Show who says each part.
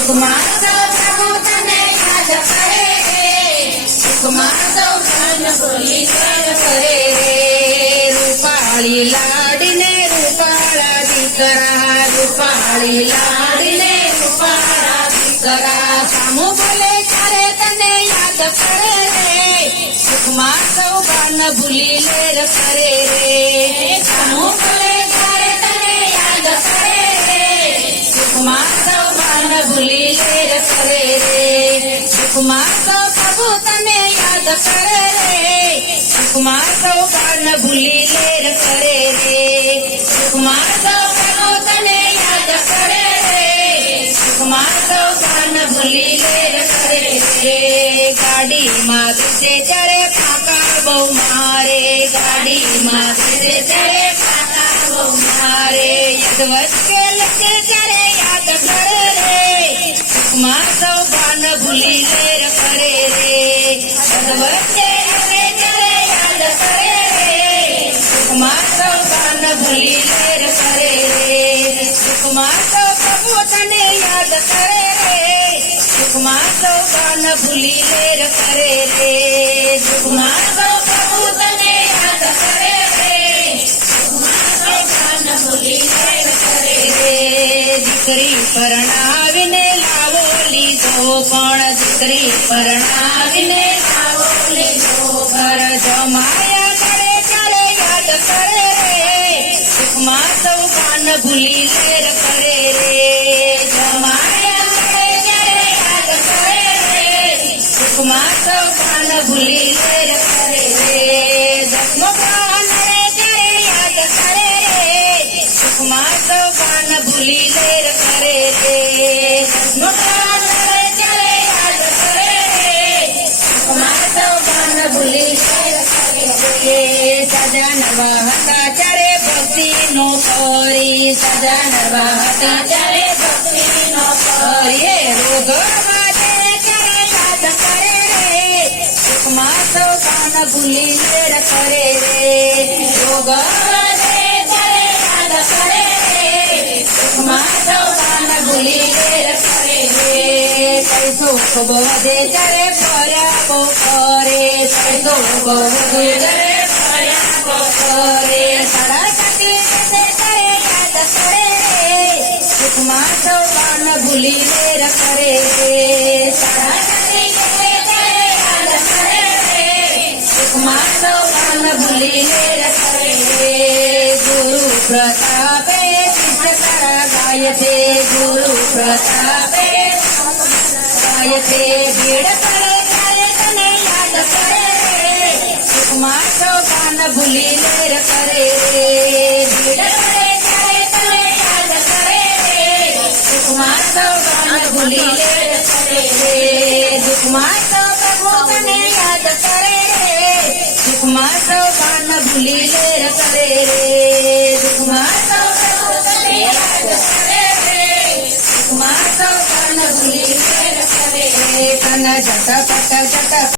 Speaker 1: સુખમાં સૌ પ્રભુ તને યાદ કરે રે સુખમાં સૌ ધન ભૂલી ધન કરે રે રૂપાળી લાડીને રૂપાળા દીકરા રૂપાળી લાડીને રૂપાળા દીકરા સામુ બોલે ત્યારે તને યાદ કરે રે સુખમાં સૌ ભૂલી લેર કરે રે સામુ બોલે સુખમાં સૌ પ્રભુ તને યાદ કરે રે સુખમાં સૌ બાન ભૂલી લેર કરે રે સુખમાં સૌ પ્રભુ તને યાદ કરે રે સુખમાં સૌ બાન ભૂલી લેર કરે રે ગાડીમાં બેસે ત્યારે ફાકા બહુ મારે ગાડીમાં બેસે ત્યારે ફાકા બહુ મારે યદ વચ્ચે લખે ત્યારે યાદ કરે રે સુખમાં સૌ ભૂલી કરે રે, સુખમાં તો પ્રભુ યાદ કરે રે, સુખમાં તો કાન ભૂલી કરે રે, સુખમાં સૌ પ્રભુ તને કરે કરે દીકરી પરણાવીને લાવો લીધો પણ દીકરી પરણાવીને લાવો લીધો, ઘર જમાયા કરે ત્યારે યાદ કરે રે मातऊ कान भूली लेर करे रे। जमाया करे रे। सुख मातऊ करे रे। जख्म कान करे रे। सुख मातऊ रे जख्म कान रे जरे याद करे रे। कान भूली लेर करे रे। नवा ભક્તિનો કરી સજા નર્વાહતા ચાલે ભક્તિનો કરીએ રોગ માટે કરે યાદ કરે રે? સુખમાં સૌ કાન ભૂલી લેર કરે રે. રોગ માટે કરે યાદ કરે રે? સુખમાં સૌ કાન ભૂલી લેર કરે રે. કઈ સુખ બધે કરે પર્યા કરે કઈ સુખ બધે કરે माधव पान भूली मेर करे माधव पान भूली मेर करे गुरु प्रताप गाय थे गुरु प्रताप गाय थे भीड़ करे करे तने याद करे माधव कान भूली मेर करे भूली सुकुमार सौगने करे सुकुमार सौगान भूली करे रे सुकुमार सौगने याद करे कना जटा पटा जटा